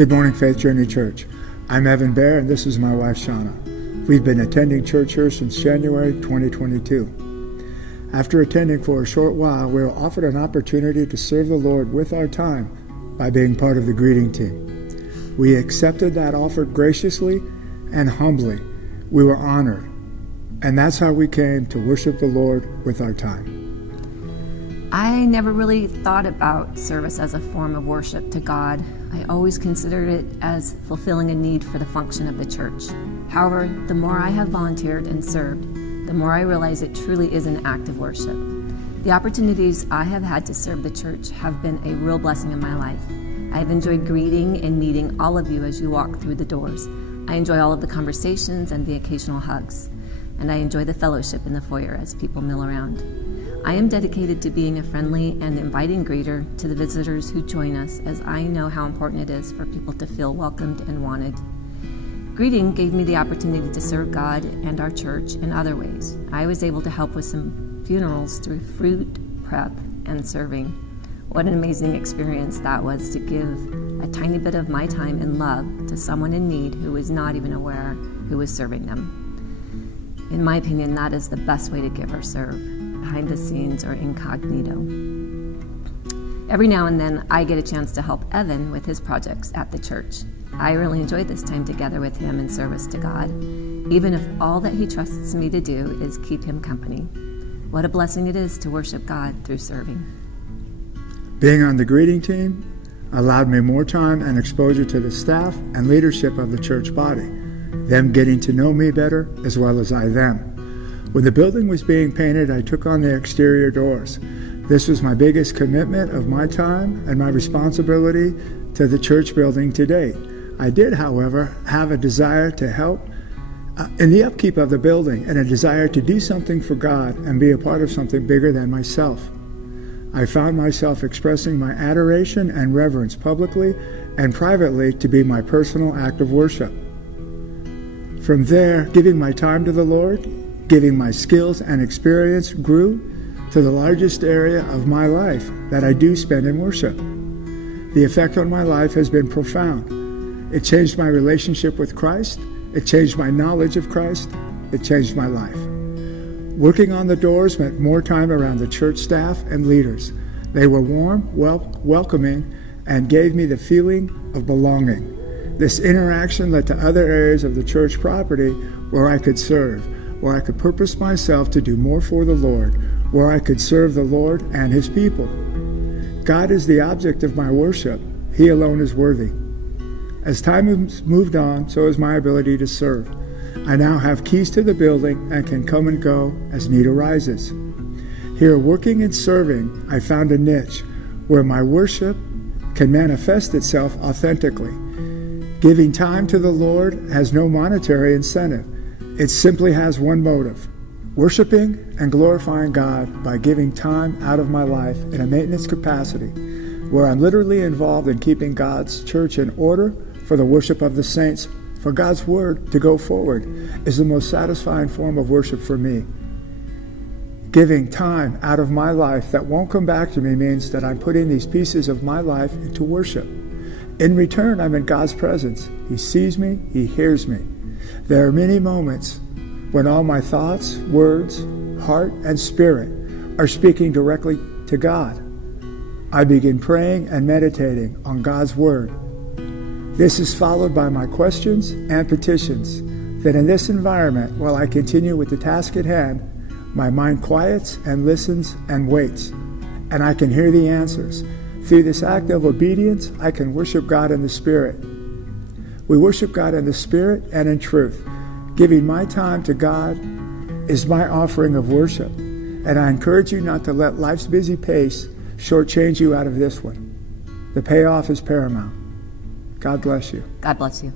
Good morning, Faith Journey Church. I'm Evan Bear, and this is my wife, Shawna. We've been attending church here since January 2022. After attending for a short while, we were offered an opportunity to serve the Lord with our time by being part of the greeting team. We accepted that offer graciously and humbly. We were honored, and that's how we came to worship the Lord with our time. I never really thought about service as a form of worship to God. I always considered it as fulfilling a need for the function of the church. However, the more I have volunteered and served, the more I realize it truly is an act of worship. The opportunities I have had to serve the church have been a real blessing in my life. I have enjoyed greeting and meeting all of you as you walk through the doors. I enjoy all of the conversations and the occasional hugs. And I enjoy the fellowship in the foyer as people mill around. I am dedicated to being a friendly and inviting greeter to the visitors who join us, as I know how important it is for people to feel welcomed and wanted. Greeting gave me the opportunity to serve God and our church in other ways. I was able to help with some funerals through fruit prep and serving. What an amazing experience that was, to give a tiny bit of my time and love to someone in need who was not even aware who was serving them. In my opinion, that is the best way to give or serve, behind the scenes or incognito. Every now and then, I get a chance to help Evan with his projects at the church. I really enjoy this time together with him in service to God, even if all that he trusts me to do is keep him company. What a blessing it is to worship God through serving. Being on the greeting team allowed me more time and exposure to the staff and leadership of the church body, them getting to know me better as well as I them. When the building was being painted, I took on the exterior doors. This was my biggest commitment of my time and my responsibility to the church building to date. I did, however, have a desire to help in the upkeep of the building and a desire to do something for God and be a part of something bigger than myself. I found myself expressing my adoration and reverence publicly and privately to be my personal act of worship. From there, giving my time to the Lord, giving my skills and experience grew to the largest area of my life that I do spend in worship. The effect on my life has been profound. It changed my relationship with Christ. It changed my knowledge of Christ. It changed my life. Working on the doors meant more time around the church staff and leaders. They were warm, welcoming, and gave me the feeling of belonging. This interaction led to other areas of the church property where I could serve, where I could purpose myself to do more for the Lord, where I could serve the Lord and His people. God is the object of my worship. He alone is worthy. As time has moved on, so has my ability to serve. I now have keys to the building and can come and go as need arises. Here, working and serving, I found a niche where my worship can manifest itself authentically. Giving time to the Lord has no monetary incentive. It simply has one motive: worshiping and glorifying God by giving time out of my life in a maintenance capacity, where I'm literally involved in keeping God's church in order for the worship of the saints. For God's word to go forward is the most satisfying form of worship for me. Giving time out of my life that won't come back to me means that I'm putting these pieces of my life into worship. In return, I'm in God's presence. He sees me, He hears me. There are many moments when all my thoughts, words, heart, and spirit are speaking directly to God. I begin praying and meditating on God's word. This is followed by my questions and petitions. Then in this environment, while I continue with the task at hand, my mind quiets and listens and waits, and I can hear the answers. Through this act of obedience, I can worship God in the Spirit. We worship God in the Spirit and in truth. Giving my time to God is my offering of worship, and I encourage you not to let life's busy pace shortchange you out of this one. The payoff is paramount. God bless you. God bless you.